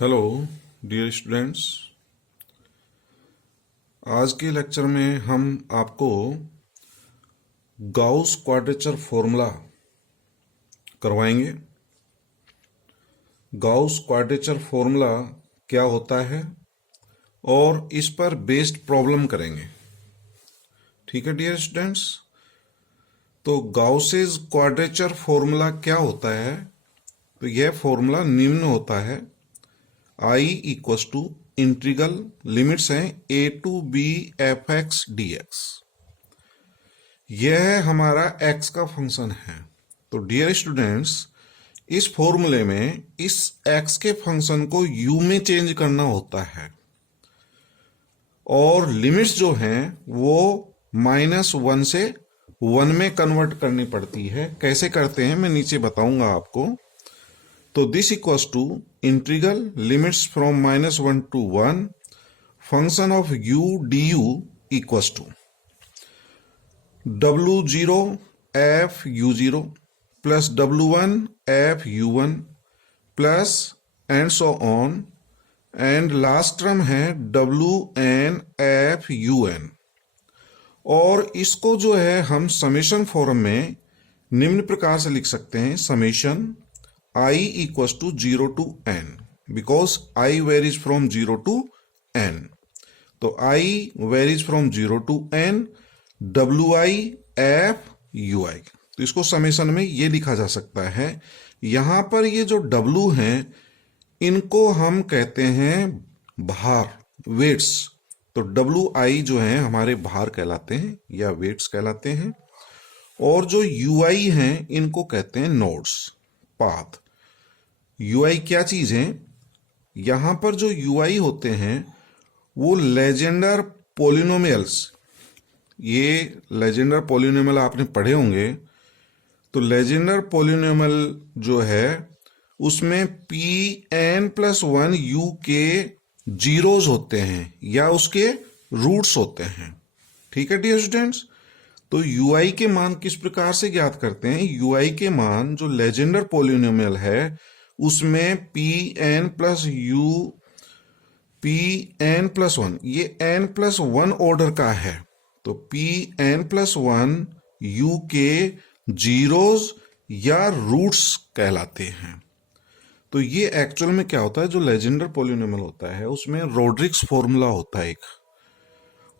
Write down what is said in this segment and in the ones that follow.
Hello dear students. आज के lecture में हम आपको गाउस क्वाड्रेचर फॉर्मूला करवाएंगे। गाउस क्वाड्रेचर फॉर्मूला क्या होता है और इस पर बेस्ड प्रॉब्लम करेंगे। ठीक है डियर स्टूडेंट्स। तो गाउसेस क्वाड्रेचर फॉर्मूला क्या होता है? तो यह फॉर्मूला निम्न होता है। I equals to integral limits हैं a to b f(x) dx। यह हमारा x का फंक्शन है। तो डियर स्टूडेंट्स, इस फॉर्मूले में इस x के फंक्शन को u में चेंज करना होता है और लिमिट्स जो हैं वो -1 से 1 में कन्वर्ट करनी पड़ती है। कैसे करते हैं मैं नीचे बताऊंगा आपको। तो this equals to integral limits from -1 to 1 function of u du equals to w0 f u0 plus w1 f u1 plus and so on, and last term है wn f un। और इसको जो है हम समेशन फॉर्म में निम्न प्रकार से लिख सकते हैं। Summation I equals to 0 to n because I varies from 0 to n। तो I varies from 0 to n wi f ui। तो इसको समेशन में ये लिखा जा सकता है। यहां पर ये जो W हैं इनको हम कहते हैं भार, वेट्स। तो wi जो हैं हमारे भार कहलाते हैं या वेट्स कहलाते हैं, और जो ui हैं इनको कहते हैं नोड्स, पाथ। ui क्या चीज है? यहां पर जो ui होते हैं वो लेजेंडर पोलिनोमियल्स। ये लेजेंडर पोलिनोमियल आपने पढ़े होंगे। तो लेजेंडर पोलिनोमियल जो है उसमें pn+1 u के जीरोज होते हैं या उसके रूट्स होते हैं। ठीक है डियर स्टूडेंट्स। तो ui के मान किस प्रकार से ज्ञात करते हैं? ui के मान जो लेजेंडर पोलिनोमियल है उसमें pn+1 ये n+1 ऑर्डर का है। तो pn+1 u के जीरोज या रूट्स कहलाते हैं। तो ये एक्चुअल में क्या होता है, जो लेजेंडर पोलिनोमियल होता है उसमें रोड्रिक्स फॉर्मूला होता है एक,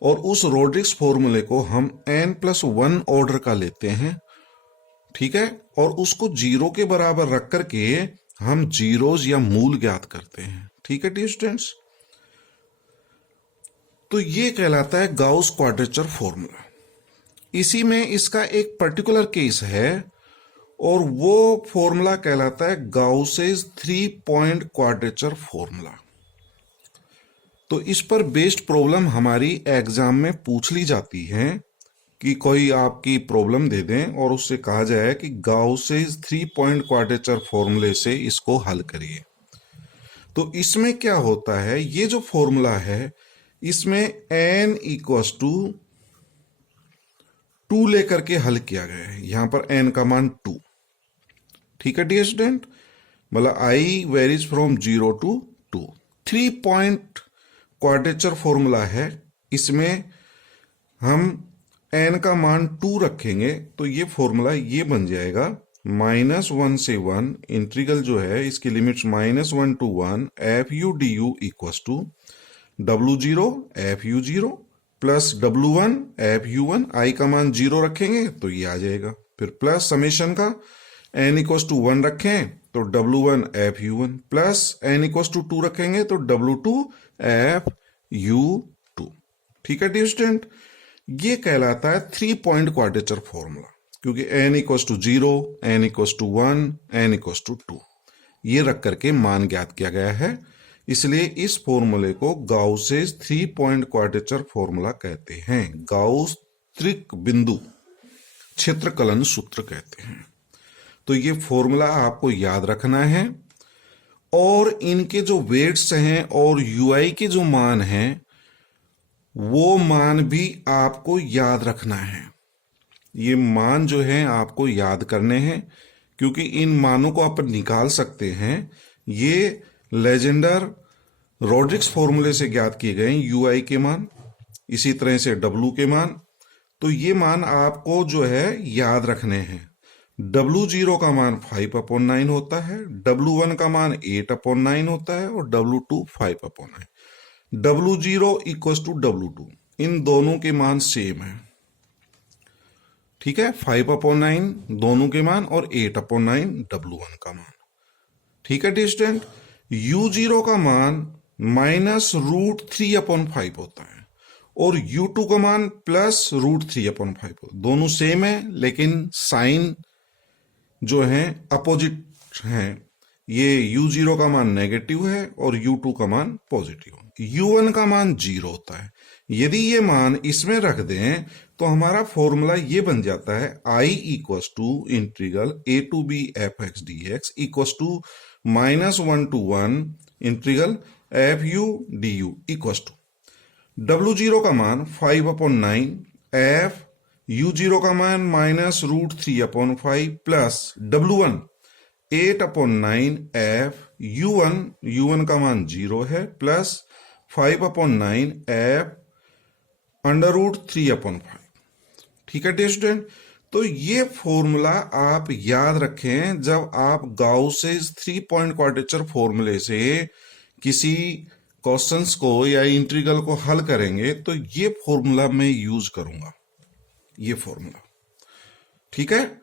और उस रोड्रिक्स फॉर्मूले को हम n+1 ऑर्डर का लेते हैं। ठीक है, और उसको 0 के बराबर रख करके हम जीरोज या मूल ज्ञात करते हैं। ठीक है डियर स्टूडेंट्स। तो ये कहलाता है गाउस क्वाड्रेचर फॉर्मूला। इसी में इसका एक पर्टिकुलर केस है और वो फॉर्मूला कहलाता है गाउसेस 3 पॉइंट क्वाड्रेचर फॉर्मूला। तो इस पर बेस्ड प्रॉब्लम हमारी एग्जाम में पूछ ली जाती है कि कोई आपकी प्रॉब्लम दे दें और उससे कहा जाए कि गाउसेस 3 पॉइंट क्वाड्रेचर फॉर्मूले से इसको हल करिए। तो इसमें क्या होता है, ये जो फॉर्मूला है इसमें n इक्वस टू 2 लेकर के हल किया गया है। यहां पर n का मान 2। ठीक है डियर स्टूडेंट, मतलब I varies from 0 to 2। 3 point quadrature formula है। इसमें हम n का मान 2 रखेंगे तो ये फॉर्मूला ये बन जाएगा -1 से 1 इंटीग्रल जो है इसकी limits -1 to 1 f u du equals to w0 f u0 plus w1 f u1। I का मान 0 रखेंगे तो ये आ जाएगा। फिर प्लस समेशन का n इक्वस टू 1 रखें तो w1 f u1 plus n equals to 2 रखेंगे तो w2 f u2। ठीक है डियर स्टूडेंट, ये कहलाता है 3 पॉइंट क्वाड्रेचर फॉर्मूला, क्योंकि n equals to 0, n equals to 1, n equals to 2 ये रख करके मान ज्ञात किया गया है। इसलिए इस फॉर्मूले को गाउसेस 3 पॉइंट क्वाड्रेचर फॉर्मूला कहते हैं। गाउस त्रिक बिंदु क्षेत्रकलन सूत्र कहते हैं। तो ये फॉर्मूला आपको याद रखना है और इनके जो वेट्स हैं और ui के जो मान हैं वो मान भी आपको याद रखना है। ये मान जो है आपको याद करने हैं, क्योंकि इन मानों को आप निकाल सकते हैं। ये लेजेंडर रॉड्रिक्स फॉर्मूले से ज्ञात किए गए यू आई के मान, इसी तरह से डब्लू के मान। तो ये मान आपको जो है याद रखने हैं। W0 का मान 5/9 होता है, W1 का मान 8/9 होता है और W2 5/9। W0 equal to W2, इन दोनों के मान सेम है। ठीक है, 5/9 दोनों के मान और 8/9 W1 का मान। ठीक है डिस्टेंट, U0 का मान -√3/5 होता है और U2 का मान +√3/5। दोनों सेम है लेकिन साइन जो है अपोजिट है। ये U0 का मान नेगेटिव है और U2 का मान पॉजिटिव। U1 का मान 0 होता है। यदि ये मान इसमें रख दें तो हमारा फॉर्मूला ये बन जाता है I equals to integral a to b f(x) dx equals to -1 to 1 integral fu du equals to W0 का मान 5/9 f U0 का मान -√3/5 प्लस W1 8/9 f U1 का मान 0 है प्लस 5/9 f √3/5। ठीक है स्टूडेंट, तो ये फॉर्मूला आप याद रखें जब आप गाउसेस 3 पॉइंट क्वाड्रेचर फॉर्मूले से किसी क्वेश्चंस को या इंटीग्रल को हल करेंगे तो ये फॉर्मूला मैं यूज करूंगा, ये फॉर्मूला। ठीक है,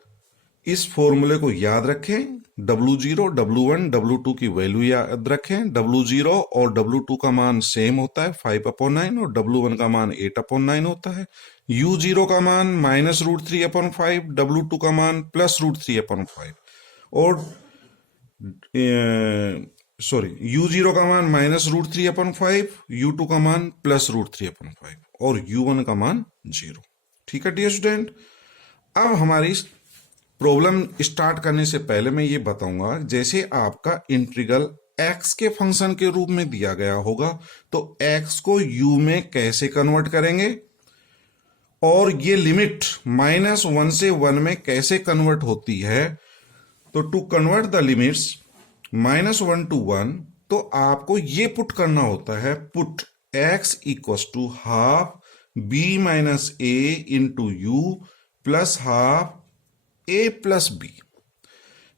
इस फॉर्मूले को याद रखें। W0, W1, W2 की वैल्यू याद रखें। W0 और W2 का मान सेम होता है 5/9 और W1 का मान 8/9 होता है। U0 का मान -√3/5, W2 का मान +√3/5 और U0 का मान -√3/5, U2 का मान +√3/5 और U1 का मान 0। ठीक है डियर स्टूडेंट, अब हमारी प्रॉब्लम स्टार्ट करने से पहले मैं ये बताऊंगा, जैसे आपका इंटीग्रल x के फंक्शन के रूप में दिया गया होगा तो x को u में कैसे कन्वर्ट करेंगे और ये लिमिट -1 से 1 में कैसे कन्वर्ट होती है। तो to convert the limits -1 to 1 तो आपको ये पुट करना होता है, put x equals to half b minus a into u plus half a plus b।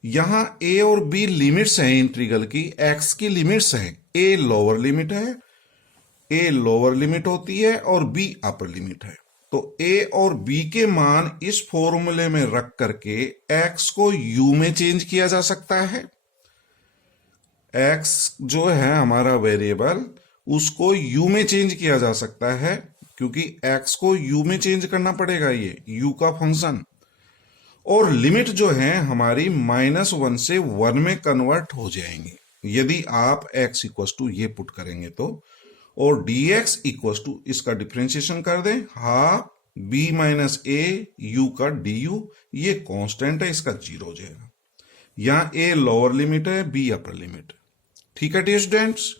यहां a और b लिमिट्स हैं इंटीग्रल की, x की लिमिट्स हैं। a लोअर लिमिट है, a लोअर लिमिट होती है और b अपर लिमिट है। तो a और b के मान इस फॉर्मूले में रख करके x को u में चेंज किया जा सकता है। x जो है हमारा वेरिएबल, उसको u में चेंज किया जा सकता है क्योंकि x को u में चेंज करना पड़ेगा, ये u का फंक्शन। और लिमिट जो है हमारी -1 से 1 में कन्वर्ट हो जाएंगी यदि आप x इक्वस टू ये पुट करेंगे तो, और dx इक्वस टू इसका डिफरेंशिएशन कर दें half b minus a u का du, ये कांस्टेंट है, इसका 0 हो जाएगा। यहां a लोअर लिमिट है, b अपर लिमिट है। ठीक है डियर स्टूडेंट्स,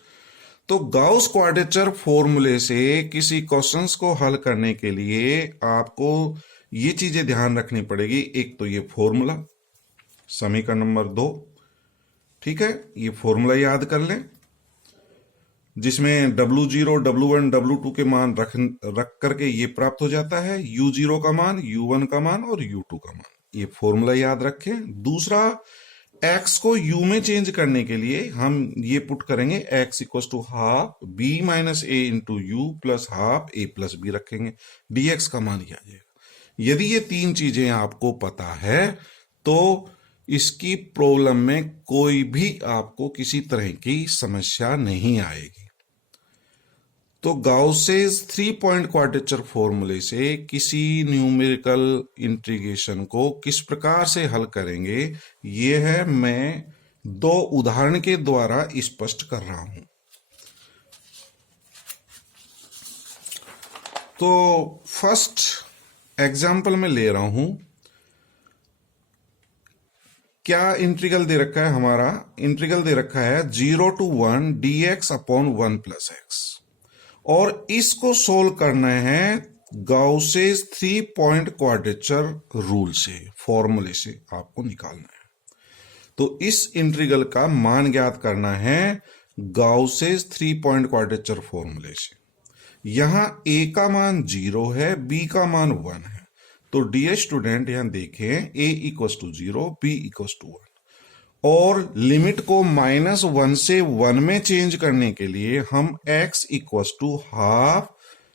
तो गाउस क्वाड्रेचर फॉर्मूले से किसी क्वेश्चंस को हल करने के लिए आपको ये चीजें ध्यान रखनी पड़ेगी। एक तो ये फॉर्मूला, समीकरण नंबर 2, ठीक है, ये फॉर्मूला याद कर लें जिसमें W0, W1, W2 के मान रख करके ये प्राप्त हो जाता है, U0 का मान, U1 का मान और U2 का मान। ये फॉर्मूला याद रखें। दूसरा, x को u में चेंज करने के लिए हम ये पुट करेंगे x equal to half b minus a into u plus half a plus b रखेंगे, dx का मान ही आ जाएगा। यदि ये तीन चीजें आपको पता है तो इसकी प्रॉब्लम में कोई भी आपको किसी तरह की समस्या नहीं आएगी। तो गाउसेस 3 पॉइंट क्वाड्रेचर फॉर्मूले से किसी न्यूमेरिकल इंटीग्रेशन को किस प्रकार से हल करेंगे, ये है मैं 2 उदाहरण के द्वारा स्पष्ट कर रहा हूं। तो फर्स्ट एग्जाम्पल में ले रहा हूं, क्या इंटीग्रल दे रखा है, हमारा इंटीग्रल दे रखा है 0 to 1 dx upon 1 plus x, और इसको सोल्व करना है गाउसेस 3 पॉइंट क्वाड्रेचर रूल से, फॉर्मूले से आपको निकालना है। तो इस इंटीग्रल का मान ज्ञात करना है गाउसेस 3 पॉइंट क्वाड्रेचर फॉर्मूले से। यहां a का मान 0 है, b का मान 1 है। तो डियर स्टूडेंट यहां देखें a equal to 0, b equal to 1 और लिमिट को -1 से 1 में चेंज करने के लिए हम x equal to half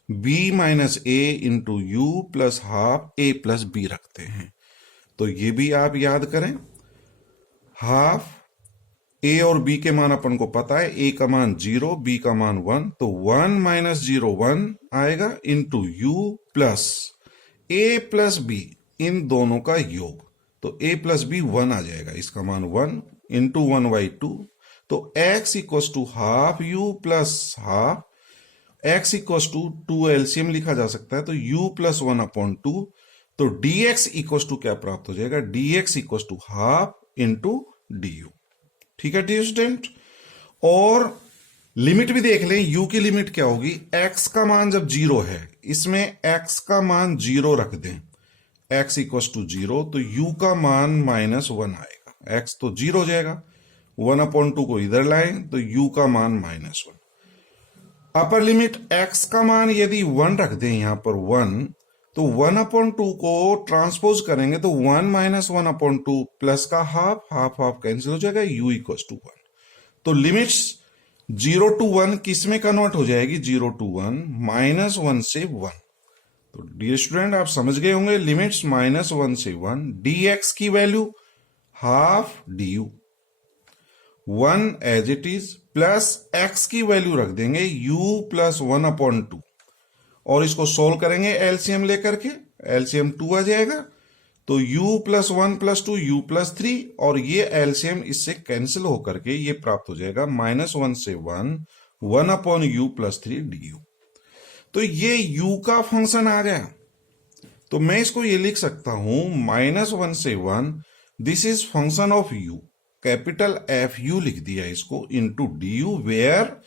b minus a into u plus half a plus b रखते हैं। तो ये भी आप याद करें, हाफ a और b के मान अपन को पता है, a का मान 0, b का मान 1, तो 1 माइनस 0 1 आएगा into u plus a plus b, इन दोनों का योग। तो a प्लस b 1 आ जाएगा, इसका मान 1 इंटू 1/2। तो x equal to half u plus half, x equal to 2 LCM लिखा जा सकता है, तो u प्लस 1/2। तो dx इक्वल टू क्या प्राप्त हो जाएगा, dx equal to half into du। ठीक है डियर स्टूडेंट, और लिमिट भी देख लें, u की लिमिट क्या होगी, x का मान जब 0 है, इसमें x का मान 0 रख दें, x इक्वल टू 0, तो u का मान -1 आएगा, x तो 0 हो जाएगा, 1/2 को इधर लाएं तो u का मान -1। अपर लिमिट x का मान यदि 1 रख दें यहां पर 1, तो 1/2 को ट्रांसपोज करेंगे तो 1 माइनस 1/2 प्लस का हाफ, हाफ हाफ कैंसिल हो जाएगा, u इक्वल टू 1। तो लिमिट्स 0 to 1 किस में कन्वर्ट हो जाएगी, 0 to 1, -1 से 1। तो डियर स्टूडेंट आप समझ गए होंगे, लिमिट्स -1 से 1, dx की value half du, 1 as it is, plus x की वैल्यू रख देंगे u प्लस 1/2 और इसको सोल्व करेंगे एलसीएम लेकर के, एलसीएम 2 आ जाएगा, तो u plus 1 plus 2 u plus 3, और ये एलसीएम इससे कैंसिल होकर के ये प्राप्त हो जाएगा -1 से 1, 1/u प्लस 3 du। तो ये u का फंक्शन आ गया, तो मैं इसको ये लिख सकता हूं -1 से 1, this is function of u, capital FU लिख दिया इसको, into du, where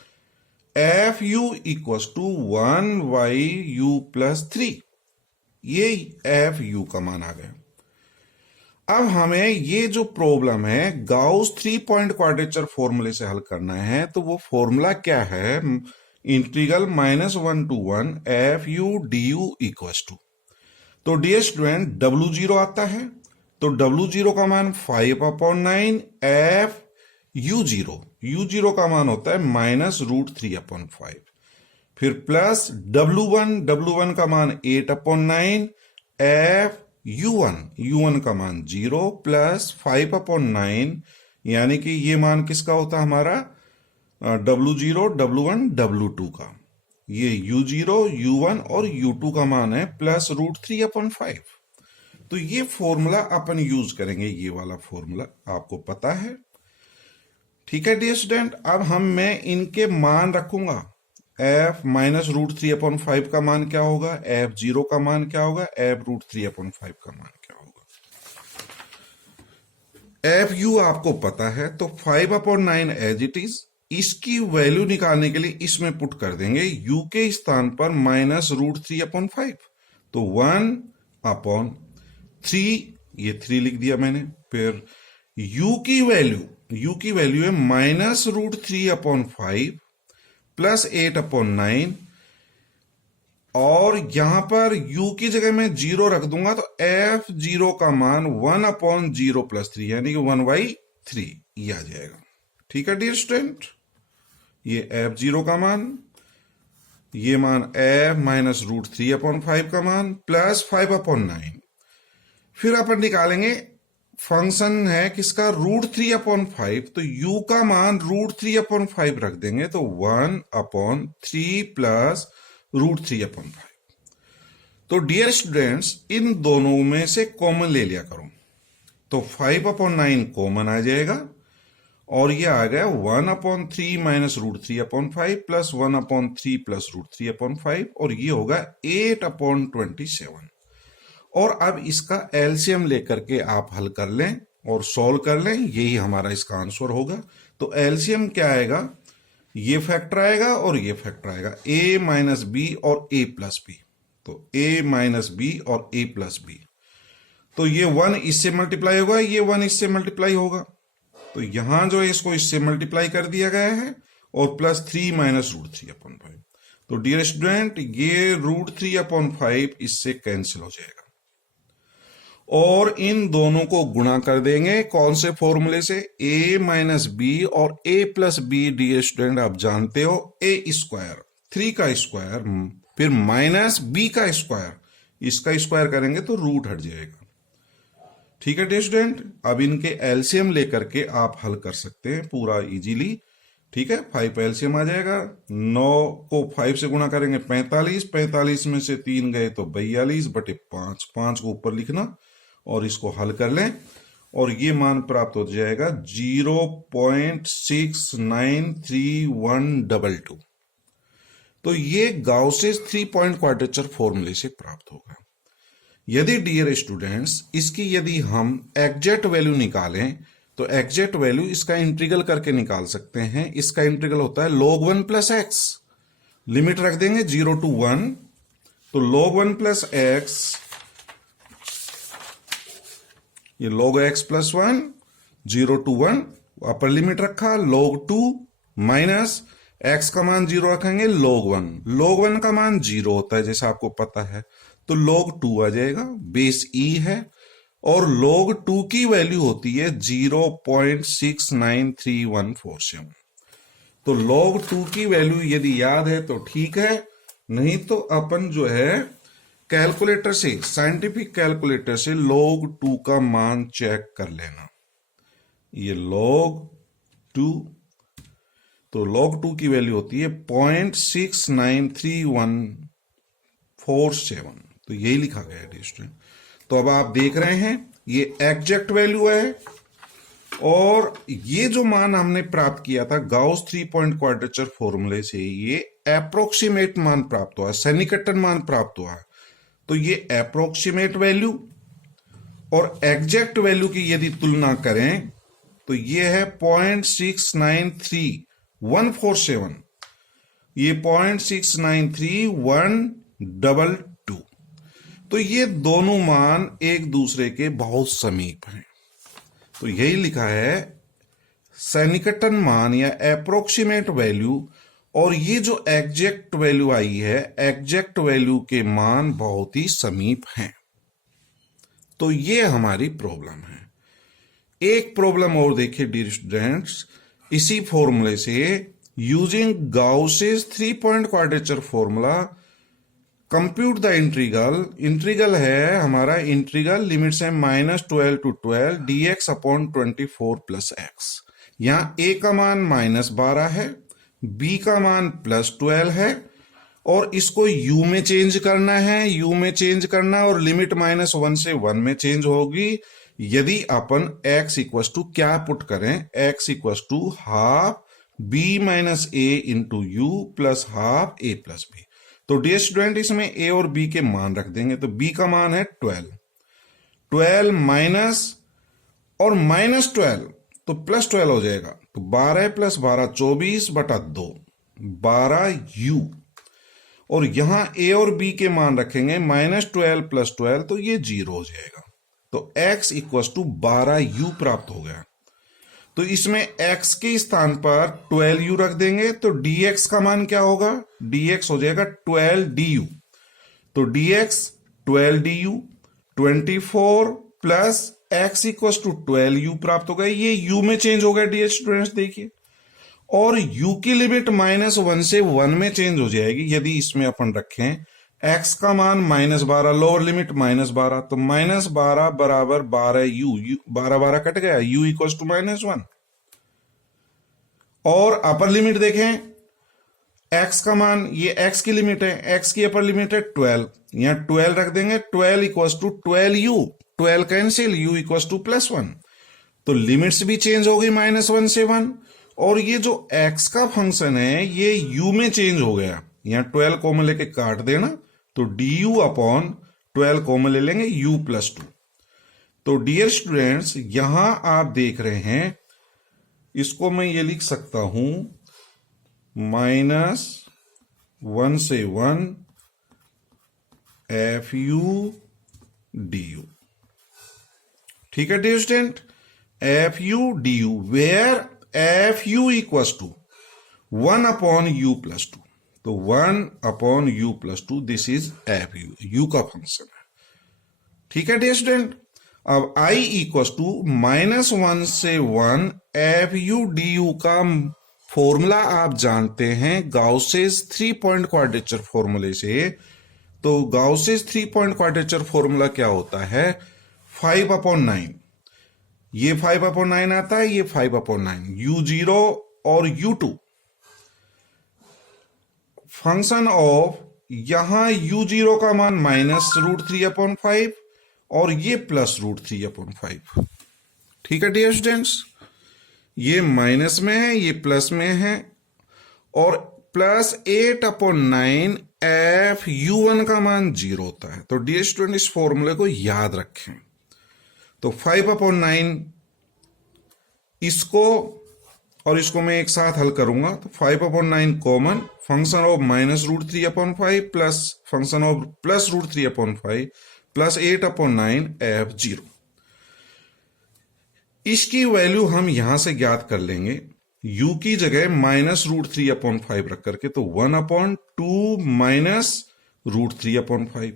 FU equal to 1/u plus 3, ये FU का मान आ गया। अब हमें ये जो प्रॉब्लम है गाउस 3 पॉइंट क्वाड्रेचर फॉर्मूले से हल करना है, तो वो फॉर्मूला क्या है, integral -1 to 1 FU du equal to, तो डियर स्टूडेंट W0 आता है, तो W0 का मान 5/9 F u0 का मान होता है -√3/5, फिर प्लस W1 का मान 8/9 F u1 का मान 0 प्लस 5/9, यानी कि ये मान किसका होता है हमारा, W0 W1 W2 का, ये u0 u1 और u2 का मान है प्लस √3/5। तो ये फॉर्मूला अपन यूज करेंगे, ये वाला फॉर्मूला आपको पता है। ठीक है डियर स्टूडेंट, अब मैं इनके मान रखूंगा, f -√3/5 का मान क्या होगा, f0 का मान क्या होगा, f√3/5 का मान क्या होगा। fu आपको पता है, तो 5/9 एज इट इज, इसकी वैल्यू निकालने के लिए इसमें पुट कर देंगे u के स्थान पर -√3/5, तो 1/3, ये 3 लिख दिया मैंने, फिर u की वैल्यू है -√3/5 प्लस 8/9, और यहां पर u की जगह मैं 0 रख दूंगा, तो f0 का मान 1/0 प्लस 3, यानी कि 1/3 ये आ जाएगा। ठीक है डियर स्टूडेंट, ये f0 का मान, ये मान f -√3/5 का मान प्लस 5/9, फिर अपन निकालेंगे फंक्शन है किसका, √3/5, तो u का मान √3/5 रख देंगे, तो 1/3 प्लस √3/5। तो डियर स्टूडेंट्स इन दोनों में से कॉमन ले लिया करो, तो 5/9 कॉमन आ जाएगा, और ये आ गया 1/3 माइनस √3/5 प्लस 1/3 प्लस √3/5, और ये होगा 8/27। और अब इसका एलसीएम लेकर के आप हल कर लें और सॉल्व कर लें, यही हमारा इसका आंसर होगा। तो एलसीएम क्या आएगा, ये फैक्टर आएगा और ये फैक्टर आएगा, a माइनस बी और a प्लस बी, तो a माइनस बी और a प्लस बी, तो ये 1 इससे मल्टीप्लाई होगा, ये 1 इससे मल्टीप्लाई होगा, तो यहां जो है इसको इससे मल्टीप्लाई कर दिया गया है और प्लस 3 माइनस √3/5। तो डियर स्टूडेंट ये √3/5 इससे कैंसिल हो जाएगा और इन दोनों को गुणा कर देंगे कौन से फॉर्मूले से, a माइनस बी और a plus b. Dear student आप जानते हो a², 3 का स्क्वायर फिर माइनस b का स्क्वायर, इसका स्क्वायर करेंगे तो रूट हट जाएगा। ठीक है डियर स्टूडेंट, अब इनके एलसीएम लेकर के आप हल कर सकते हैं पूरा इजीली। ठीक है, 5 एलसीएम आ जाएगा, 9 को 5 से गुणा करेंगे 45, 45 में से 3 गए तो 42/5, 5 को ऊपर लिखना और इसको हल कर लें और ये मान प्राप्त हो जाएगा 0.693122। तो ये गाउसेस 3 पॉइंट क्वाड्रेचर फॉर्मूले से प्राप्त होगा। यदि डियर स्टूडेंट्स इसकी यदि हम एग्जैक्ट वैल्यू निकालें तो एग्जैक्ट वैल्यू इसका इंटीग्रल करके निकाल सकते हैं। इसका इंटीग्रल होता है log 1 प्लस एक्स, लिमिट रख देंगे 0 to 1, तो log 1 प्लस एक्स, ये log x plus 1, 0 to 1 upper limit रखा, log 2 माइनस x का मान 0 रखेंगे, log 1, log 1 का मान 0 होता है जैसा आपको पता है, तो log 2 आ जाएगा, बेस e है और log 2 की वैल्यू होती है 0.693147। तो log 2 की वैल्यू यदि याद है तो ठीक है, नहीं तो अपन जो है कैलकुलेटर से, साइंटिफिक कैलकुलेटर से log 2 का मान चेक कर लेना। ये log 2, तो log 2 की वैल्यू होती है 0.693147, तो यही लिखा गया है स्टूडेंट। तो अब आप देख रहे हैं ये एग्जैक्ट वैल्यू है और ये जो मान हमने प्राप्त किया था गाउस 3 पॉइंट क्वाड्रेचर फॉर्मूले से, ये अप्रोक्सीमेट मान प्राप्त हुआ, सन्निकटन मान प्राप्त हुआ। तो ये अप्रोक्सीमेट वैल्यू और एग्जैक्ट वैल्यू की यदि तुलना करें तो ये है 0.693147, ये 0.693122। तो ये दोनों मान एक दूसरे के बहुत समीप हैं, तो यही लिखा है सन्निकटन मान या अप्रोक्सीमेट वैल्यू, और ये जो एग्जैक्ट वैल्यू आई है, एग्जैक्ट वैल्यू के मान बहुत ही समीप हैं। तो ये हमारी प्रॉब्लम है। एक प्रॉब्लम और देखिए डियर स्टूडेंट्स, इसी फॉर्मूले से using Gauss's 3 point quadrature formula compute the integral. Integral है हमारा, इंटीग्रल लिमिट्स है -12 to 12 dx/24 + x। यहां a का मान -12 है, b का मान +12 है और इसको u में चेंज करना है, u में चेंज करना और लिमिट -1 से 1 में चेंज होगी यदि अपन x इक्वस टू क्या पुट करें, x equals to half b minus a into u plus half a plus b। तो डियर स्टूडेंट इसमें a और b के मान रख देंगे, तो b का मान है 12 माइनस और -12 तो +12 हो जाएगा, तो 12 + 12 24/2 12u, और यहां a और b के मान रखेंगे -12 + 12 तो ये 0 हो जाएगा, तो x इक्वस टू 12u प्राप्त हो गया। तो इसमें x के स्थान पर 12u रख देंगे तो dx का मान क्या होगा, dx हो जाएगा 12du, तो dx 12du 24 plus x equals to 12u प्राप्त हो गया। ये u में चेंज हो गया डियर स्टूडेंट्स देखिए, और u की लिमिट -1 से 1 में चेंज हो जाएगी यदि इसमें अपन रखें x का मान -12, लोअर लिमिट -12, तो -12 बराबर 12u, 12 कट गया, u इक्वल टू -1। और अपर लिमिट देखें, x का मान, ये x की लिमिट है, x की अपर लिमिट है 12, यहां 12 रख देंगे, 12 equal to 12u, 12 cancel, u equal to +1, तो लिमिट्स भी चेंज हो गई -1 से 1, और ये जो x का फंक्शन है ये u में चेंज हो गया, यहां 12 कॉमन लेके काट देना, तो du/12 कॉमन ले लेंगे u + 2। तो डियर स्टूडेंट्स यहां आप देख रहे हैं, इसको मैं ये लिख सकता हूं -1 से 1 fu du। ठीक है dear student, f u d u, where f u equals to 1 upon u plus two. तो 1 upon u plus two, this is f u, u का फंक्शन है। ठीक है डियर स्टूडेंट। अब i इक्वल्स टू -1 से 1 f u d u का formula आप जानते हैं गाउसेस 3 पॉइंट क्वाड्रेचर फॉर्मूले से। तो गाउसेस 3 पॉइंट क्वाड्रेचर फॉर्मूला क्या होता है, 5/9। ये 5/9 आता है, ये 5/9। u0 और u2 फंक्शन ऑफ, यहां u0 का मान -√3/5 और ये +√3/5। ठीक है डियर स्टूडेंट्स, ये माइनस में है, ये प्लस में है। और +8/9 एफ u1 का मान 0 होता है। तो डियर स्टूडेंट इस फॉर्मूले को याद रखें। तो 5/9 इसको और इसको मैं एक साथ हल करूंगा। तो 5/9 common, function of -√3/5 plus function of +√3/5 plus 8/9 F 0। इसकी वैल्यु हम यहां से ज्ञात कर लेंगे। u की जगह -√3/5 रख करके, तो 1/2 -√3/5,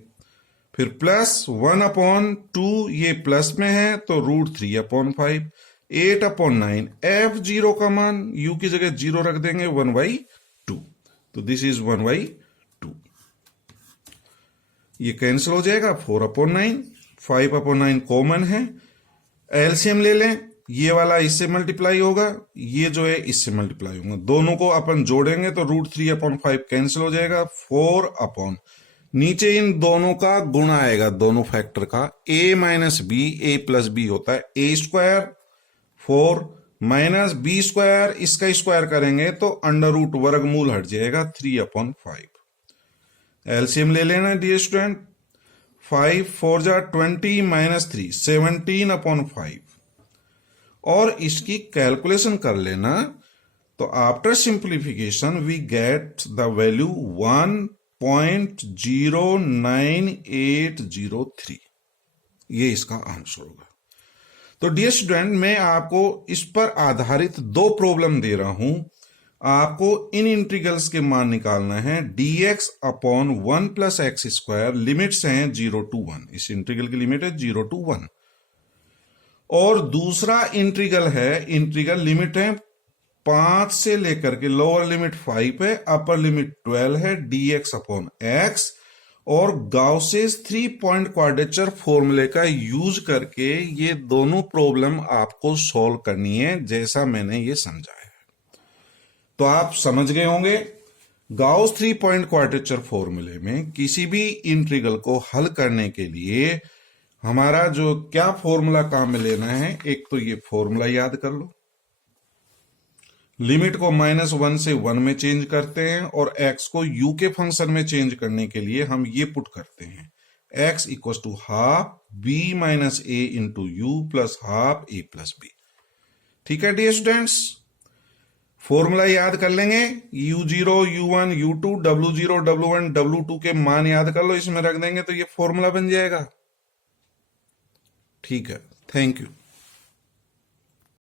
फिर प्लस 1/2, ये प्लस में है तो √3/5, 8/9 एफ 0 का मान u की जगह 0 रख देंगे, 1/2। तो दिस इज 1/2। ये कैंसिल हो जाएगा, 4/9, 5/9 कॉमन है। एलसीएम ले लें, ये वाला इससे मल्टीप्लाई होगा, ये जो है इससे मल्टीप्लाई होगा। दोनों को अपन जोड़ेंगे तो √3/5 कैंसिल हो जाएगा, 4 नीचे इन दोनों का गुण आएगा, दोनों फैक्टर का, a - b, a + b होता है a², 4 - b², इसका स्क्वायर करेंगे तो अंडर रूट वर्गमूल हट जाएगा 3/5। एलसीएम ले लेना डियर स्टूडेंट, 5 4 जा 20 - 3 17/5, और इसकी कैलकुलेशन कर लेना। तो after simplification we get the value 1.09803। ये इसका आंसर होगा। तो डियर स्टूडेंट, मैं आपको इस पर आधारित 2 प्रॉब्लम दे रहा हूं। आपको इन इंटीग्रल्स के मान निकालना है। dx/1 + x², लिमिट्स हैं 0 to 1, इस इंटीग्रल की लिमिट है 0 to 1। और दूसरा इंटीग्रल है, इंटीग्रल लिमिट है 5 से लेकर के, लोअर लिमिट 5 है, अपर लिमिट 12 है, dx/x। और गाउसेस 3 पॉइंट क्वाड्रेचर फॉर्मूले का यूज करके ये दोनों प्रॉब्लम आपको सॉल्व करनी है, जैसा मैंने ये समझाया है। तो आप समझ गए होंगे, गाउस 3 पॉइंट क्वाड्रेचर फॉर्मूले में किसी भी इंटीग्रल को हल करने के लिए हमारा जो क्या फॉर्मूला काम में लेना है, एक तो ये फॉर्मूला याद कर लो। लिमिट को -1 से 1 में चेंज करते हैं, और x को u के फंक्शन में चेंज करने के लिए हम ये पुट करते हैं, x = ½ b - a × u + ½ a + b। ठीक है डियर स्टूडेंट्स, फॉर्मूला याद कर लेंगे, u0 u1 u2 w0 w1 w2 के मान याद कर लो, इसमें रख देंगे तो ये फॉर्मूला बन जाएगा। ठीक है, थैंक यू।